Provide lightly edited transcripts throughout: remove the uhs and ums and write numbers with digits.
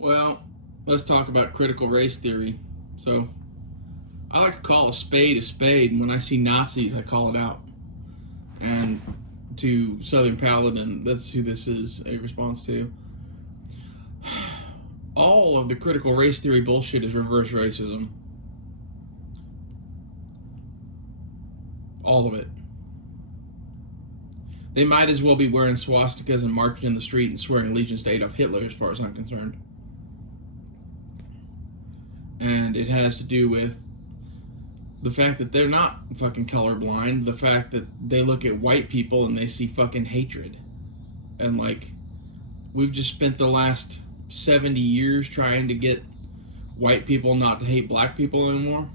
Well, let's talk about critical race theory. So, I like to call a spade, and when I see Nazis, I call it out. And to Southern Paladin, that's who this is a response to. All of the critical race theory bullshit is reverse racism. All of it. They might as well be wearing swastikas and marching in the street and swearing allegiance to Adolf Hitler, as far as I'm concerned. And it has to do with the fact that they're not fucking colorblind, the fact that they look at white people and they see fucking hatred. And like, we've just spent the last 70 years trying to get white people not to hate black people anymore.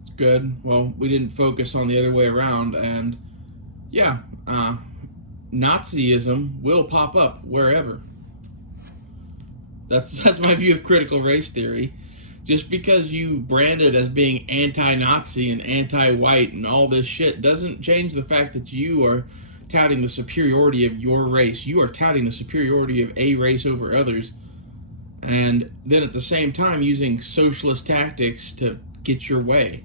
It's good. Well, we didn't focus on the other way around, and yeah, Nazism will pop up wherever. That's my view of critical race theory. Just because you brand it as being anti-Nazi and anti-white and all this shit doesn't change the fact that you are touting the superiority of your race. You are touting the superiority of a race over others. And then at the same time using socialist tactics to get your way.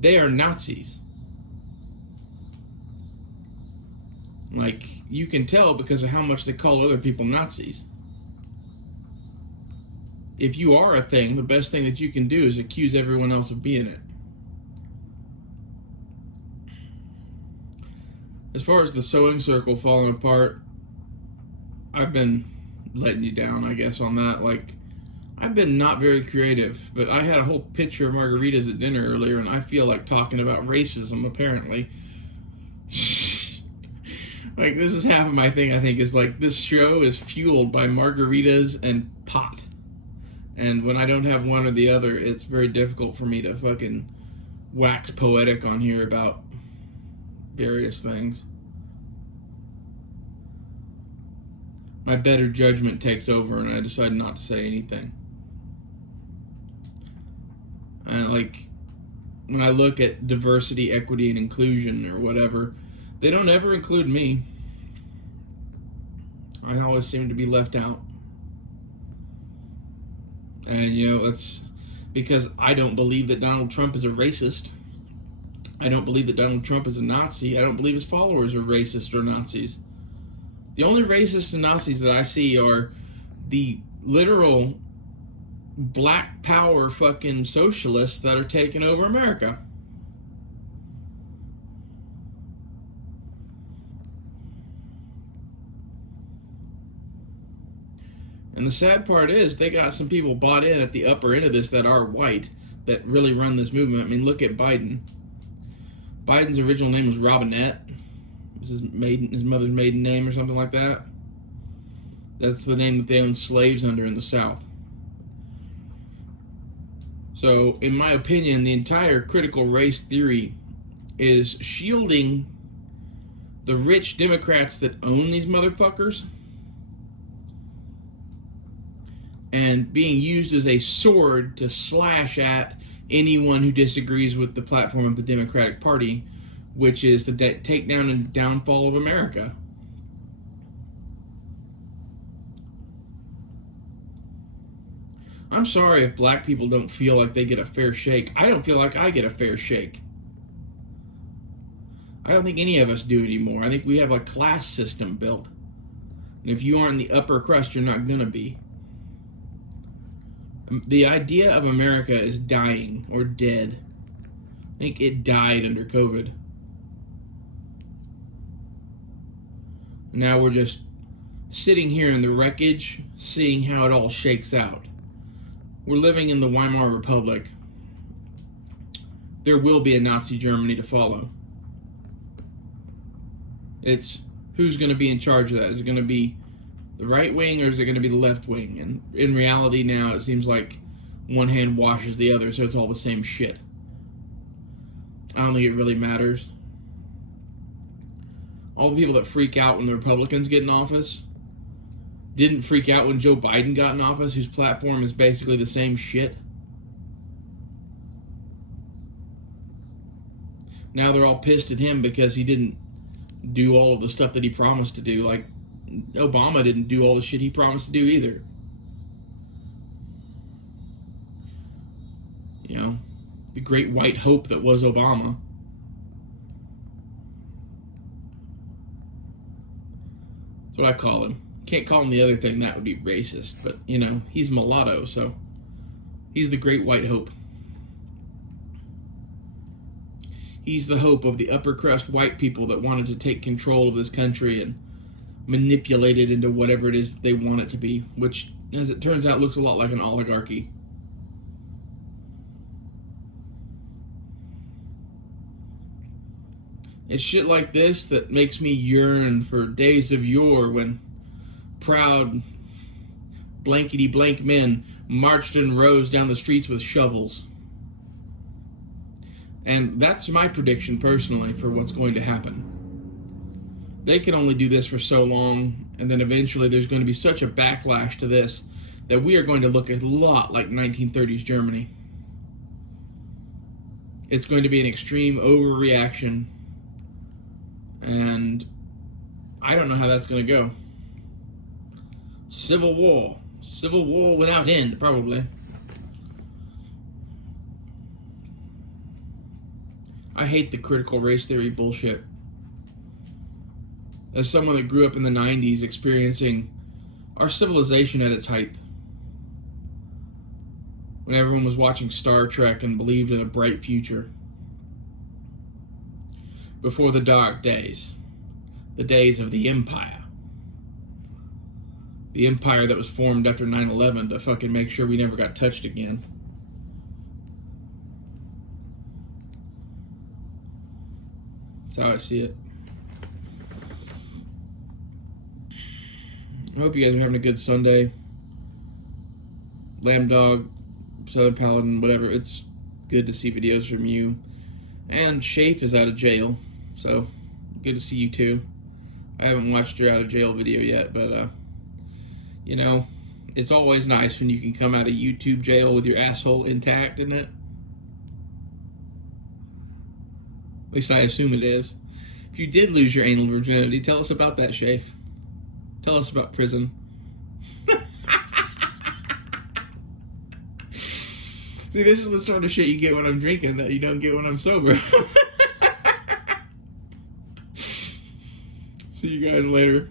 They are Nazis. Like, you can tell because of how much they call other people Nazis. If you are a thing, the best thing that you can do is accuse everyone else of being it. As far as the sewing circle falling apart, I've been letting you down, I guess, on that. Like, I've been not very creative, but I had a whole picture of margaritas at dinner earlier, and I feel like talking about racism, apparently. Like, this is half of my thing, I think, is like, this show is fueled by margaritas and pot. And when I don't have one or the other, it's very difficult for me to fucking wax poetic on here about various things. My better judgment takes over, and I decide not to say anything. And like, when I look at diversity, equity, and inclusion, or whatever, they don't ever include me. I always seem to be left out. And, you know, that's because I don't believe that Donald Trump is a racist. I don't believe that Donald Trump is a Nazi. I don't believe his followers are racist or Nazis. The only racists and Nazis that I see are the literal black power fucking socialists that are taking over America. And the sad part is they got some people bought in at the upper end of this that are white that really run this movement. I mean, look at Biden. Biden's original name was Robinette. It was his mother's maiden name or something like that. That's the name that they owned slaves under in the South. So, in my opinion, the entire critical race theory is shielding the rich Democrats that own these motherfuckers and being used as a sword to slash at anyone who disagrees with the platform of the Democratic Party, which is the takedown and downfall of America. I'm sorry if black people don't feel like they get a fair shake. I don't feel like I get a fair shake. I don't think any of us do anymore. I think we have a class system built. And if you aren't in the upper crust, you're not going to be. The idea of America is dying or dead. I think it died under COVID. Now we're just sitting here in the wreckage, seeing how it all shakes out. We're living in the Weimar Republic. There will be a Nazi Germany to follow. It's who's going to be in charge of that? Is it going to be the right wing or is it going to be the left wing? And in reality now it seems like one hand washes the other, so it's all the same shit. I don't think it really matters. All the people that freak out when the Republicans get in office didn't freak out when Joe Biden got in office, whose platform is basically the same shit. Now they're all pissed at him because he didn't do all of the stuff that he promised to do. Like, Obama didn't do all the shit he promised to do either. You know, the great white hope that was Obama. That's what I call him. Can't call him the other thing, that would be racist. But, you know, he's mulatto, so he's the great white hope. He's the hope of the upper crust white people that wanted to take control of this country and manipulate it into whatever it is that they want it to be, which, as it turns out, looks a lot like an oligarchy. It's shit like this that makes me yearn for days of yore when proud blankety-blank men marched in rows down the streets with shovels. And that's my prediction, personally, for what's going to happen. They can only do this for so long, and then eventually there's going to be such a backlash to this that we are going to look a lot like 1930s Germany. It's going to be an extreme overreaction, and I don't know how that's going to go. Civil war. Civil war without end, probably. I hate the critical race theory bullshit. As someone that grew up in the 90s experiencing our civilization at its height, when everyone was watching Star Trek and believed in a bright future, before the dark days, the days of the Empire. The empire that was formed after 9/11 to fucking make sure we never got touched again. That's how I see it. I hope you guys are having a good Sunday. Lamb Dog, Southern Paladin, whatever. It's good to see videos from you. And Shafe is out of jail, so good to see you too. I haven't watched your out of jail video yet, but you know, it's always nice when you can come out of YouTube jail with your asshole intact, isn't it? At least I assume it is. If you did lose your anal virginity, tell us about that, Shafe. Tell us about prison. See, this is the sort of shit you get when I'm drinking that you don't get when I'm sober. See you guys later.